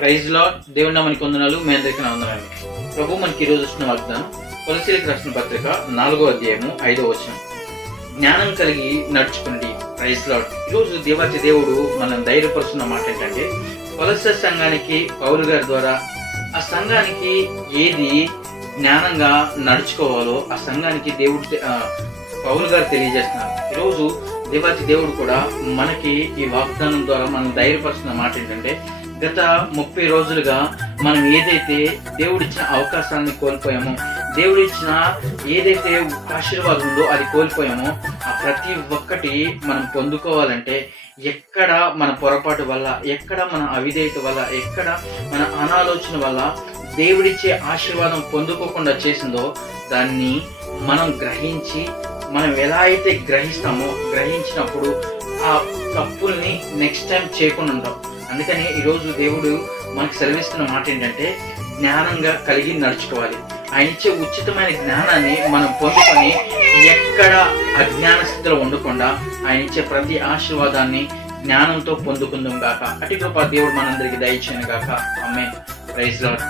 Praise lord. దేవుని నామానికి వందనాలు. మీ అందరికీ నా వందనాలు. ప్రభు మనకి ఈరోజు ఇస్తున్న వాగ్దానం కొలస్సీయులకు రాసిన పత్రిక 4వ అధ్యాయము 5వ వచనం. జ్ఞానం కలిగి నడుచుకునండి. Praise lord. ఈరోజు దేవాతి దేవుడు మనం ధైర్యపరుస్తున్న మాట ఏంటంటే, కొలస్సీ సంఘానికి పౌలు గారి ద్వారా ఆ సంఘానికి ఏది జ్ఞానంగా నడుచుకోవాలో ఆ సంఘానికి దేవుడు పౌలు గారు తెలియజేస్తున్నారు. ఈరోజు దేవాతి దేవుడు కూడా మనకి ఈ వాగ్దానం ద్వారా మనం ధైర్యపరుస్తున్న మాట ఏంటంటే, గత 30 రోజులుగా మనం ఏదైతే దేవుడిచ్చిన అవకాశాన్ని కోల్పోయామో, దేవుడిచ్చిన ఏదైతే ఆశీర్వాదం ఉందో అది కోల్పోయామో, ఆ ప్రతి ఒక్కటి మనం పొందుకోవాలంటే ఎక్కడ మన పొరపాటు వల్ల, ఎక్కడ మన అవిధేయత వల్ల, ఎక్కడ మన అనాలోచన వల్ల దేవుడిచ్చే ఆశీర్వాదం పొందుకోకుండా చేసిందో దాన్ని మనం గ్రహించి, మనం ఎలా అయితే గ్రహించినప్పుడు ఆ తప్పుల్ని నెక్స్ట్ టైం చేయకుండా ఉంటాం. అందుకని ఈరోజు దేవుడు మనకు సెలవిస్తున్న మాట ఏంటంటే, జ్ఞానంగా కలిగి నడుచుకోవాలి. ఆయన ఇచ్చే ఉచితమైన జ్ఞానాన్ని మనం పొందుకొని ఎక్కడ అజ్ఞాన స్థితిలో ఉండకుండా ఆయన ఇచ్చే ప్రతి ఆశీర్వాదాన్ని జ్ఞానంతో పొందుకుందాం గాక. అటు కృప దేవుడు మనందరికీ దయచేయను గాక. ఆమేన్. Praise lord.